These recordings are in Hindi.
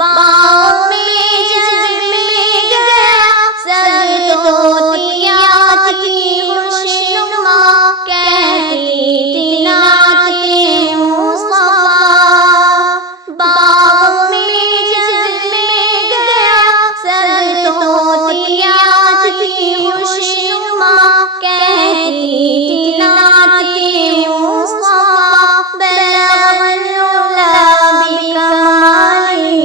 बाग में जगमग गया सब तोतियाँ थी खुशनुमा कहती थी नाते मुस्तफा बाग में जगमग गया सब तोतियाँ थी खुशनुमा कहती थी नाते मुस्तफा बलगल उला बिकमाली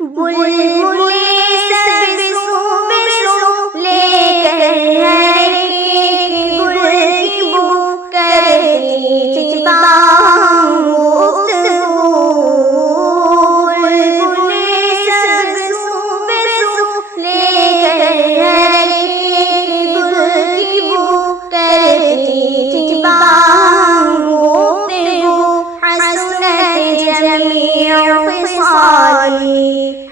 बुलबुलें सब सू लेकर हर एक गुल की बू करती थी बुलबुलें सब सू लेकर हर एक गुल की बू करती थी हसनत जमीअ खिसाली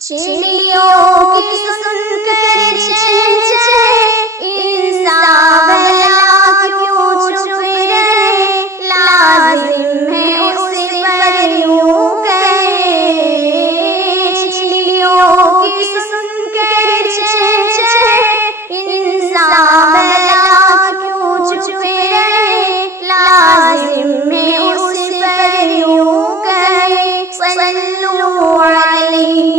चिड़ियों की सुनकर चहचहे इंसान भला क्यों चुप रहे लाजिम है उस पर यूं कहे चिड़ियों की सुनकर चहचहे इंसान भला क्यों चुप रहे लाजिम है उस पर यूं कहे सल्लल्लाहु अलैहि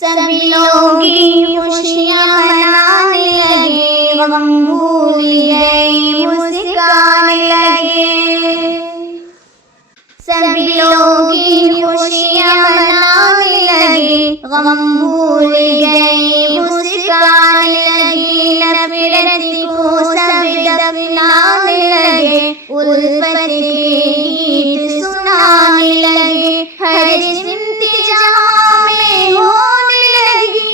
सभी लोग खुशियाँ मनाने लगे गम भूल गए मुस्काने लगे सभी लोग खुशियाँ मनाने लगे गम भूल गए मुस्काने लगे नफरत को सब दफनाने लगे उल्फत के गीत सुनाने लगे हर सिमत जहाँ में होने लगी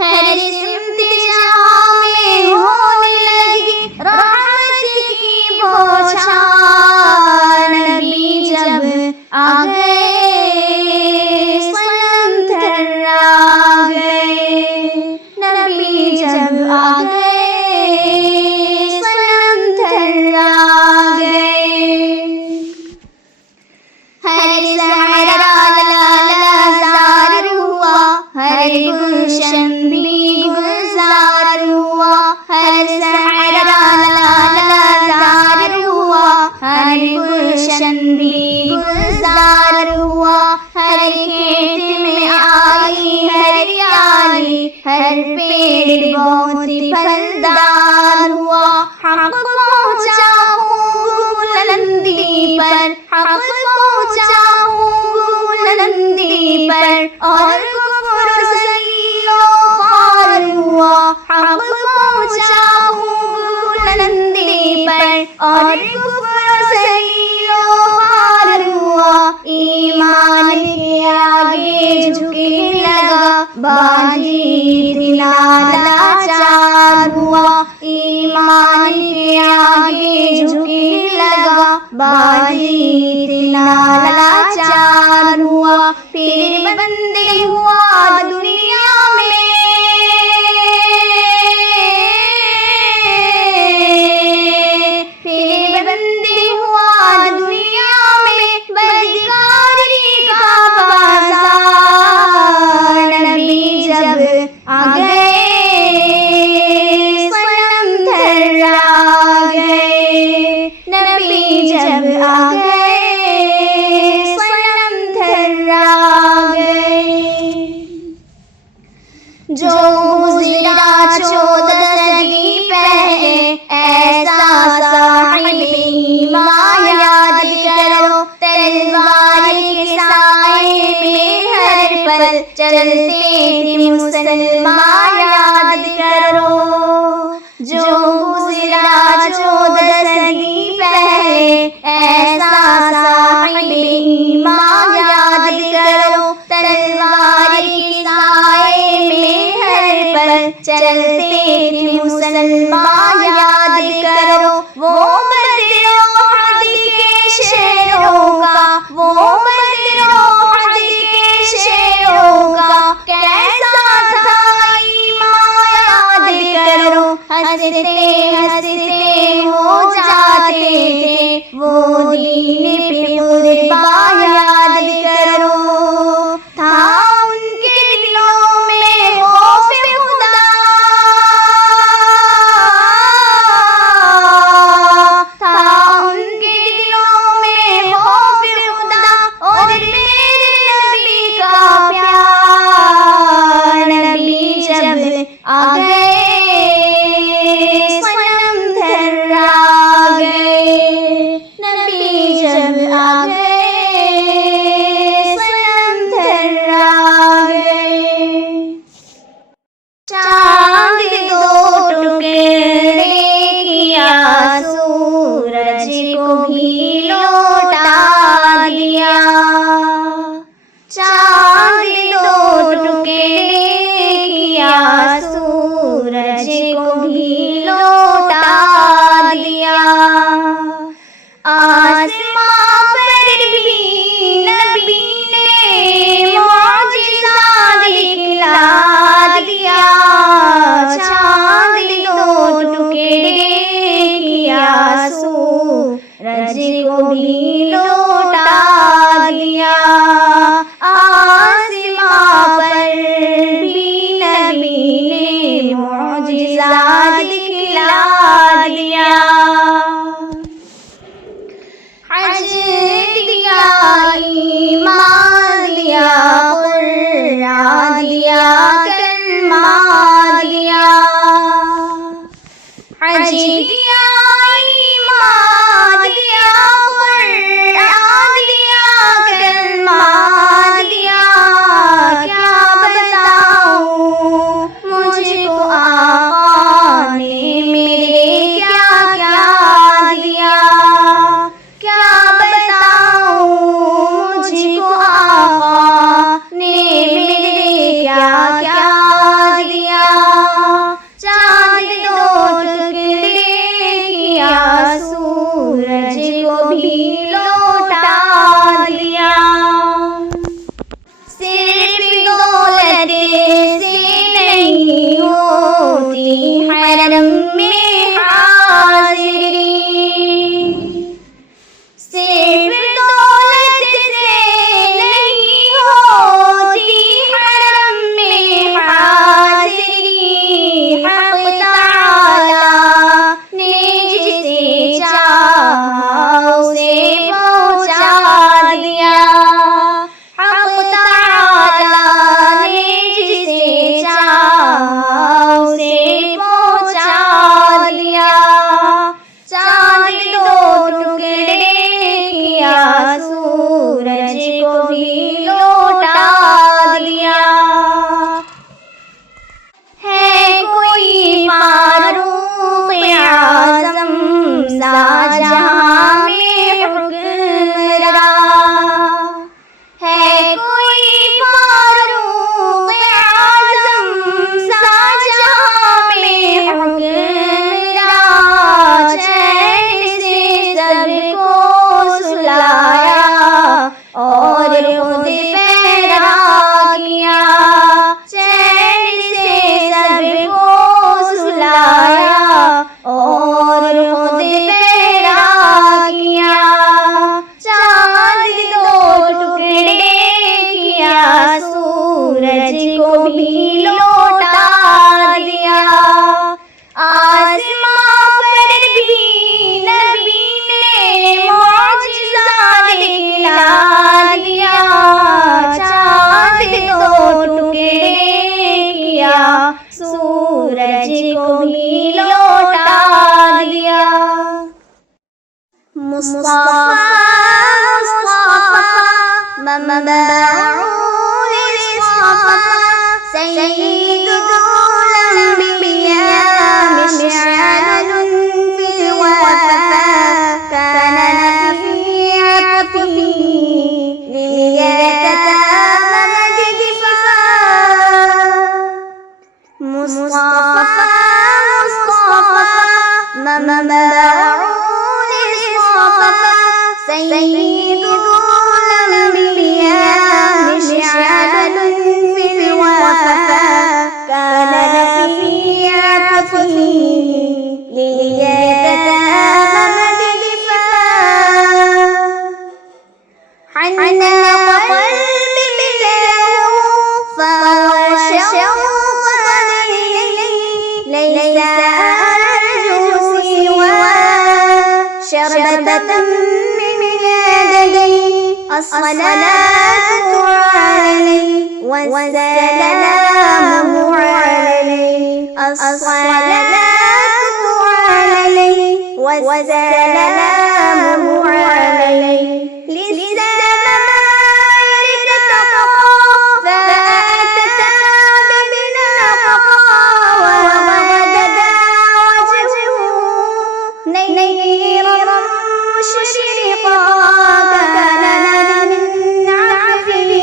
हर सिमत जहाँ में होने लगी रहमत की बौछार नबी जब आ गए सनम थर्रा गए नबी जब आ गए हक पहुँचा हूँ बुलंदी पर और कुफ्र ज़लीलो ख्वार हुआ। हक पहुँचा हूँ बुलंदी पर और कुफ्र ज़लीलो ख्वार हुआ। ईमान के आगे झुकने लगा बाजी इतना लाचार हुआ। ईमान के आगे झुकने लगा बाजी इतना लाचार हुआ। फिर बंदे हुआ दुनिया में, फिर बंदे हुआ दुनिया में बदकारी का बाजार। नबी जब आ गए सनम थर्रा गए। नबी जब आ गए सनम थर्रा गए। जो गुज़रा 14 सदी पहले ऐसा साहिब ईमान याद करो। तलवार के साए में हर पल चलते थे मुसलमान याद करो। जो गुज़रा 14 सदी पहले ऐसा साहिब ईमान याद करो। तलवार के साए में हर पल चलते थे मुसलमान याद करो। वो बदरो हद के शेरों का, वो बदरो हद के शेरों का कैसा था ईमान याद करो। हंसते हंसते हो जाते थे वो दीन पे कुर्बान याद करो। था उनके दिलों में खौफ खुदा, था उनके दिलों में खौफ खुदा और मेरे नबी का प्यार। नबी जब आ गए सनम थर्रा गए। नबी जब आ गए सनम थर्रा गए। चांद दो टुकड़े किया सूरज को भी लौटा दिया। चांद दो टुकड़े किया सूरज को भी लौटा दिया। आसमां पर भी नबी ने मौजिज़ा दिखला दिया। चांद दो टुकड़े किया सूरज को भी लौटा दिया। आसमां पर भी नबी ने मौजिज़ा दिखला दिया। हज दिया ईमान दिया कुरान दिया कलमा दिया। हज दिया ईमान दिया कुरान दिया कलमा दिया। क्या बताऊं मुझको आका ने मेरे क्या क्या दिया। क्या बताऊं मुझको आका ने मेरे क्या क्या दिया। चांद दो टुकड़े किया सूरज को भी लौटा दिया। सिर्फ दौलत से नहीं होती हरम में हाज़िरी। सिर्फ दौलत से नहीं होती हरम में हाज़िरी। हक़ तआला ने जिसे चाहा उसे पहुँचा दिया। हक़ तआला ने जिसे चाहा उसे पहुँचा दिया। चांद दो टुकड़े किया सुलाया और खुद पैदा किया, चैन से सबको सुलाया और खुद पैदा किया, चांद दो टुकड़े किया, सूरज को भी लौटा दिया, आसमां पर भी नबी ने मौजज़ा दिखला दिया, चांद दो टुकड़े किया, सूरज को भी लौटा दिया। मुस्तफा ममबऊस मुस्तफा सय्यदुल अंबिया मिशअलुन फिल वफा कान फी अतफिही लियततामम दिफा। मुस्तफा ममबऊस मुस्तफा सय्यदुल अंबिया मिशअलुन फिल वफा कान फी अतफिही लियततामम दिफा। हन्ना क़ल्बी बिलहु फशौक़ लैसा अर्जू सिवा शरबतम मिन यदी अस्सलातु अलैहि वस्सलामु अलैहि अस्सलातु अलैहि वस्सलामु अलैहि लिस्समाइ रतक़ा फअतता बिनक़ा ववजदा वजहुहु नय्यरन मुशरिक़ा कान मिन आफ़िही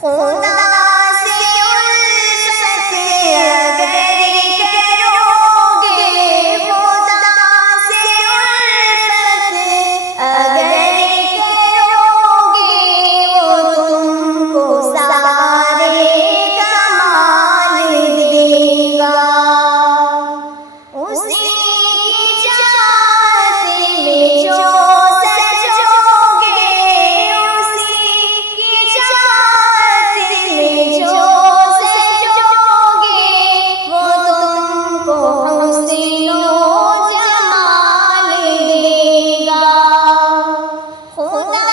खुदा से उल्फत अगर करोगे, खुदा से उल्फत अगर करोगे, वो तुमको सारे कमाल देगा। उसी की चाहत में जो सजोगे, उसी की चाहत में जो सजोगे, वो तुमको हुस्न जमाल देगा। खुदा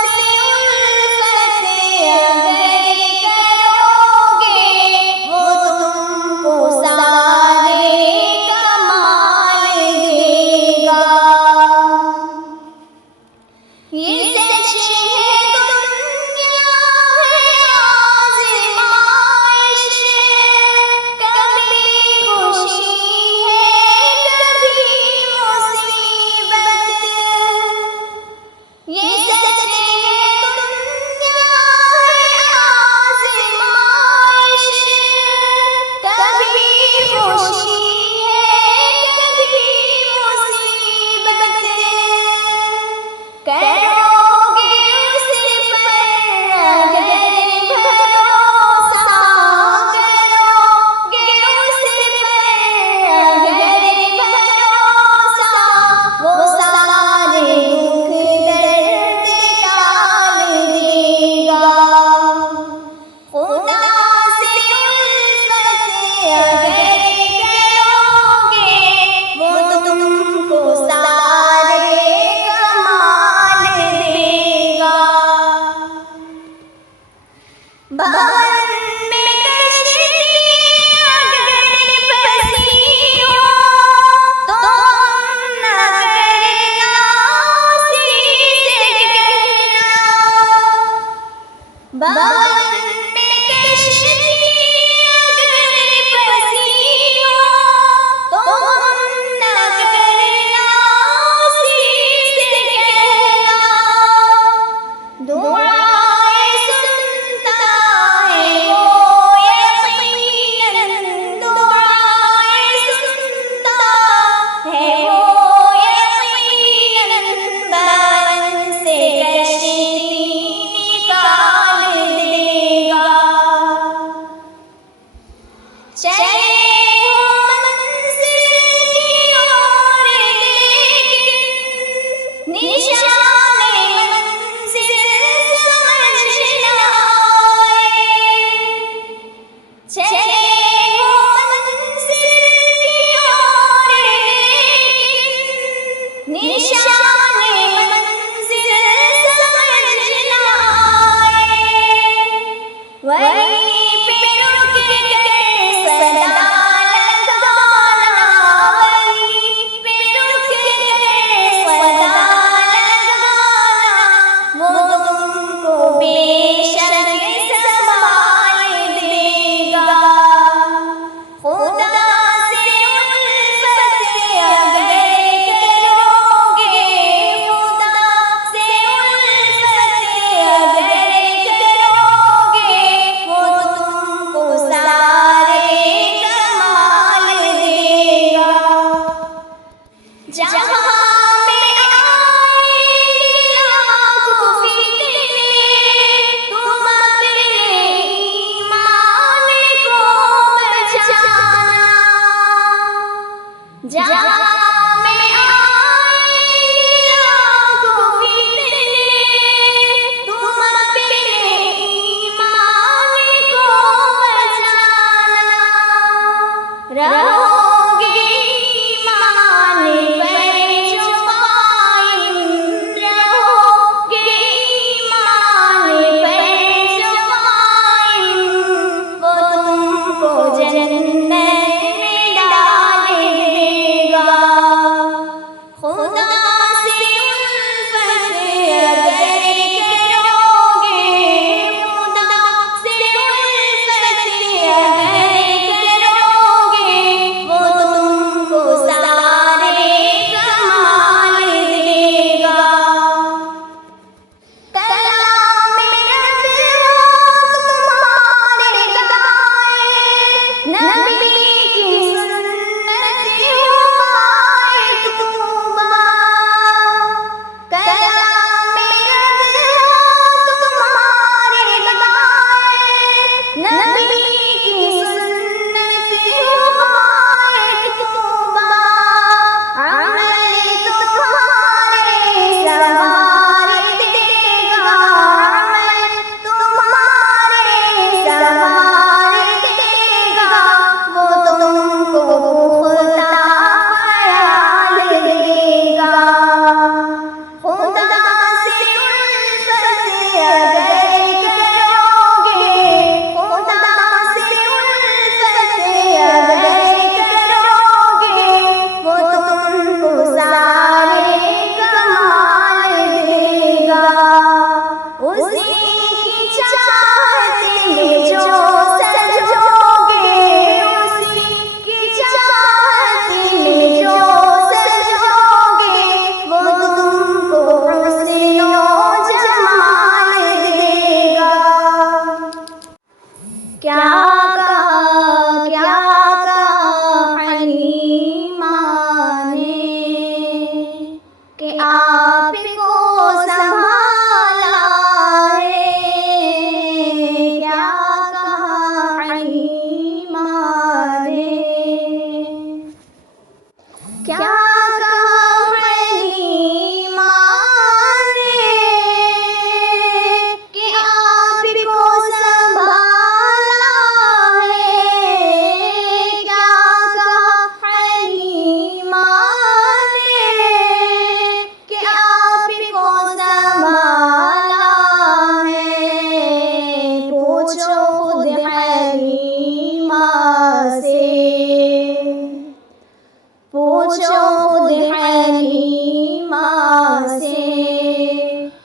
से उल्फत अगर करोगे, वो तुमको सारे कमाल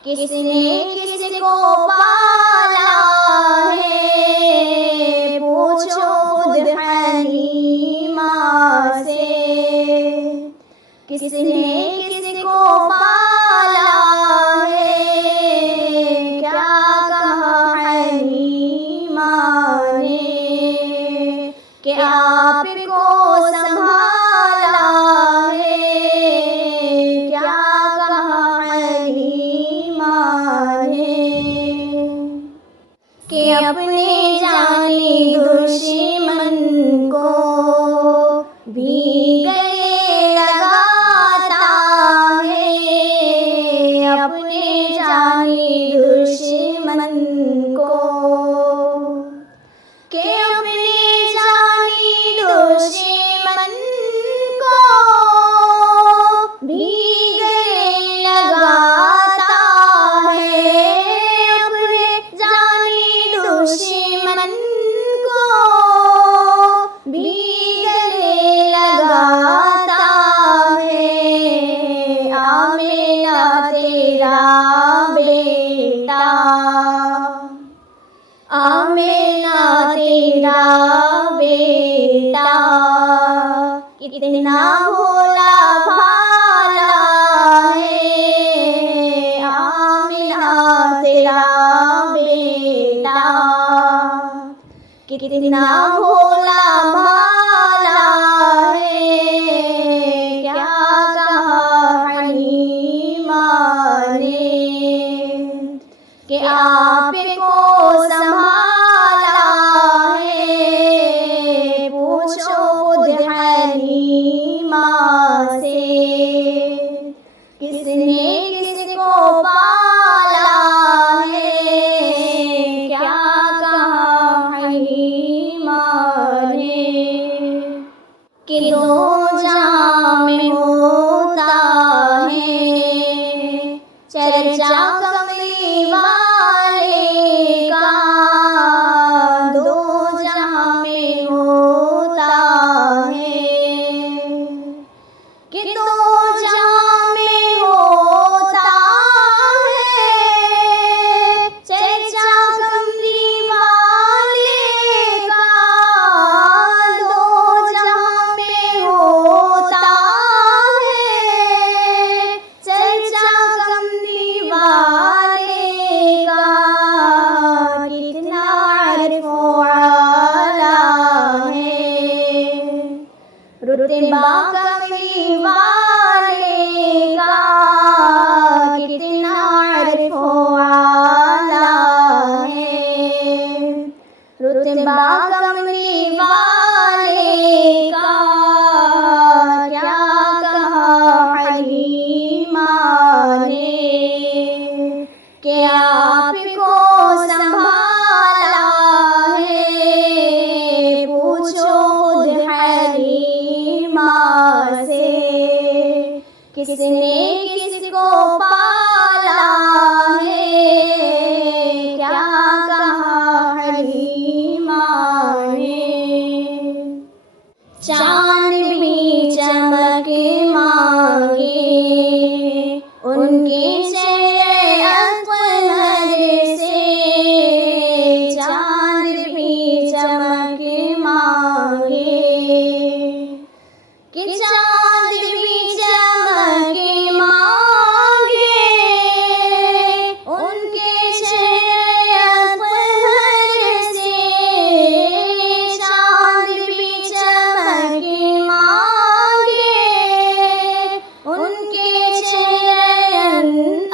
किसने किसको पाला है, पूछो खुद हलीमा से। किसने किसको पाला है, क्या कहा हलीमा ने कि आपको संभाला है, क्या कहा हलीमा ने कि अपने जाने दुश्मन को भी गले लगाता है, अपने जाने दुश्मन को कि अपने जाने दुश्मन को भी गले लगाता है, अपने जाने दुश्मन को भी गले लगाता है। आमिना तेरा बेटा, आमिना तेरा बेटा, कितना भोला भाला है। आमिना तेरा बेटा, कितना भोला भाला है, क्या कहा हलीमा ने कि आपको संभाला है, पूछो खुद हलीमा से। किसने किसको पाला है, क्या कहा है माँ ने, कि दो जहां में होता है चर्चा कमली वाले का, दो जहां में होता है कि दो जहां में होता है चर्चा कमली वाले का, दो जहां में होता है चर्चा कमली वाले का। कितना अर्फ़ो आला है रुतबा कमली वाले का, कितना अर्फ़ो आला है रुतबा कमली वाले का। क्या कहा हलीमा ने कि आपको संभाला है, पूछो खुद हलीमा से, किसने किसको पाला है, क्या कहा हलीमा ने। चांद भी चमक मांगे उनके चेहरे अत्हर से, चांद भी चमक मांगे कि चांद भी चमक मांगे उनके चेहरे अत्हर से, चांद भी चमक मांगे उनके चेहरे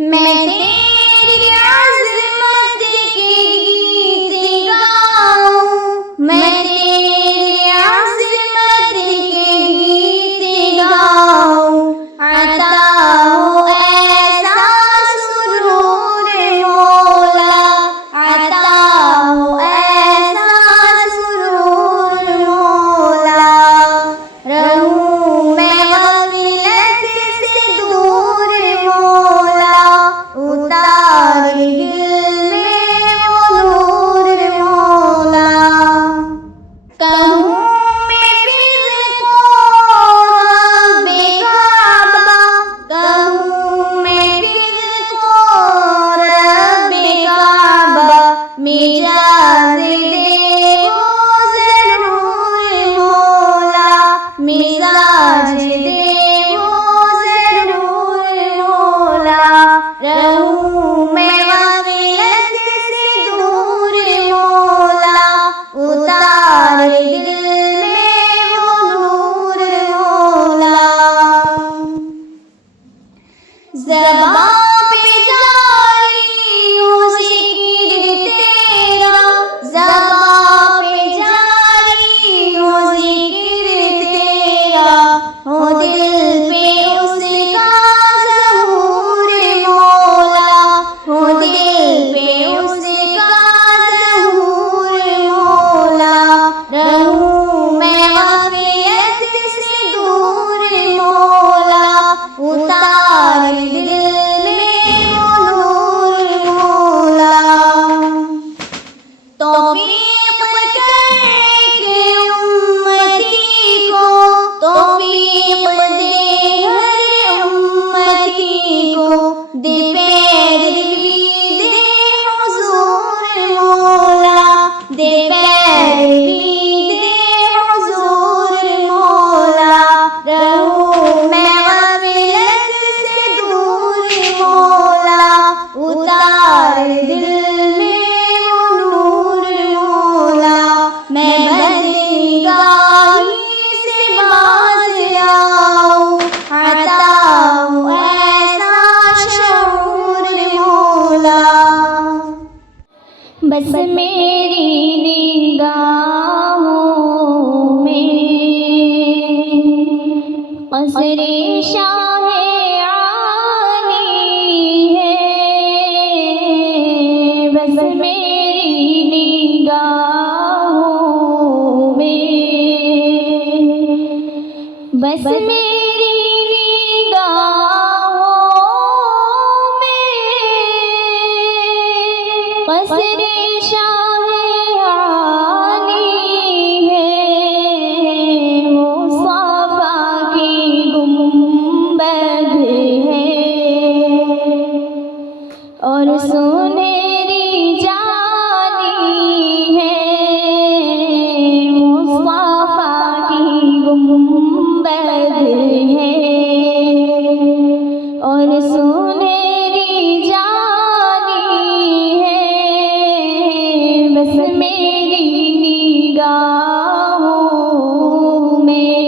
मैं तेरी अज़मत के गीत गाऊं, मैं तेरी अज़मत के गीत गाऊं। अता हो ऐसा सुरूर मौला, अता हो ऐसा सुरूर मौला। रहूं मैं ग़फ़लत से दूर मौला, उतार दिल में वो नूर मौला। कहूँ मैं फिज़ को रब्बे काबा, कहूँ मैं फिज़ को रब्बे काबा। मिजाज़ दे वो ज़रूर मौला, मिजाज दे वो ज़रूर मौला। रहूं मैं ग़फ़लत से दूर मौला, उतार दिल में वो नूर मौला। ज़बां पे जारी हो ज़िक्र तेरा, ज़बां पे जारी हो ज़िक्र तेरा। हो दिल पे उसका ज़हूर मौला, हो दिल पे उसका ज़हूर मौला। रहूं मैं ग़फ़लत से दूर मौला, उतार दिल में वो नूर मौला। तौफ़ीक़ करके उम्मती को, तौफ़ीक़ दे हर उम्मती को। दे पैरवी दे हुज़ूर मौला, दे पैरवी दे हुज़ूर मौला। रहूं मैं ग़फ़लत से दूर मौला, उतार दिल में वो नूर मौला। मैं बदनिगाही से बाज़ आऊं, अता हो ऐसा शऊर मौला। बस मेरी निगाहों में क़स्र-ए शाह आली है, बस मेरी निगाहों में, बस मेरी निगाहों में क़स्र-ए शाह आली है। वो सफ़ा की गुंबद है और सुनहरी जाली है। मुस्तफ़ा की गुंबद है और सुनहरी जाली है। बस मेरी निगाहों में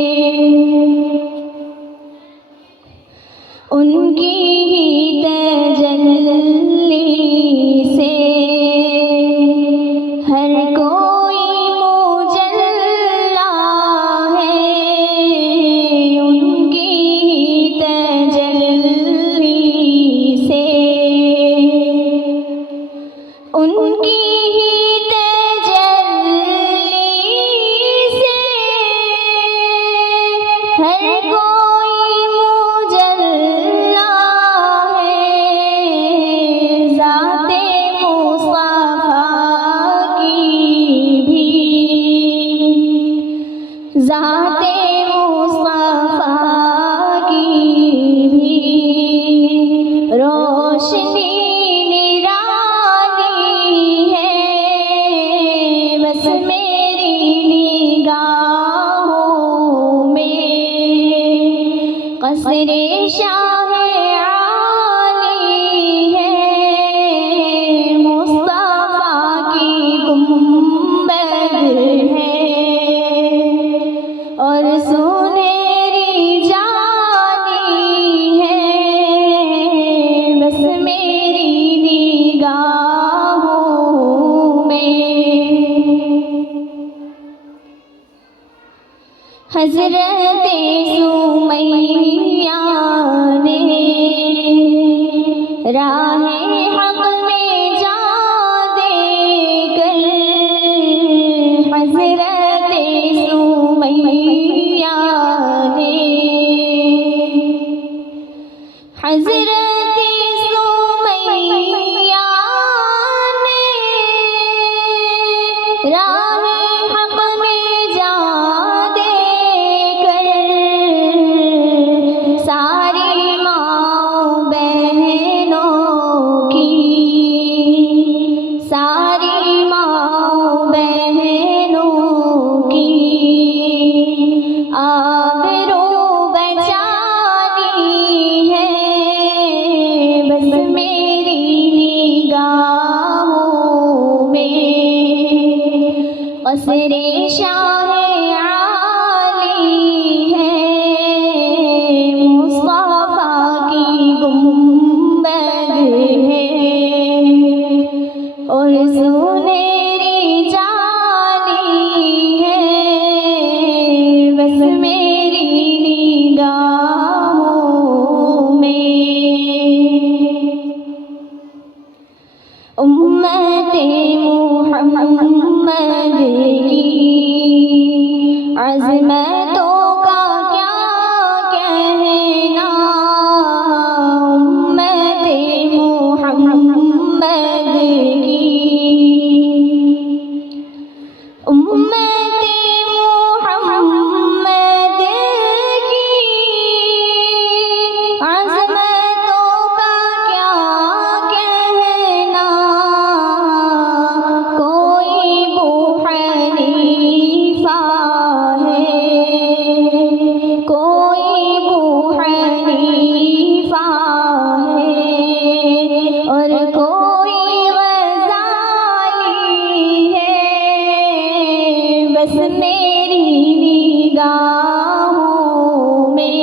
उनकी ही तजल्ली से हर कोई मुजल्ला है। उनकी ही तजल्ली से, उनकी ही तजल्ली से हर कोई मुजल्ला है। ज़ाते मुस्तफ़ा की भी, ज़ाते मुस्तफ़ा की भी रोशनी निराली है। बस मेरी निगाहों में क़स्र-ए शाह आली है। मुस्तफ़ा की गुंबद है और सुनहरी जाली है। बस हज़रत सुमैया ने राहे हक़ में जा देकर, हज़रत सुमैया ने, हज़रत सुमैया ने राहे हक़ में जा देकर सारी माँ बहनों की, सारी माँ बहनों की आबरू बचानी है बस मेरी निगाहों में। क़स्रे शाहे आली है मुस्तफ़ा की गुंबद है, और सुनहरी जाली है बस मेरी निगाहों में। उम्मते मुहम्मद की अज़मतों का क्या कहना, उम्मते मुहम्मद की, उम्मते मुहम्मद की अज़मतों का क्या कहना। कोई अबू हनीफा है, कोई अबू हनीफा है, और कोई गज़ाली है बस मेरी निगाहों में।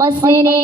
क़स्रे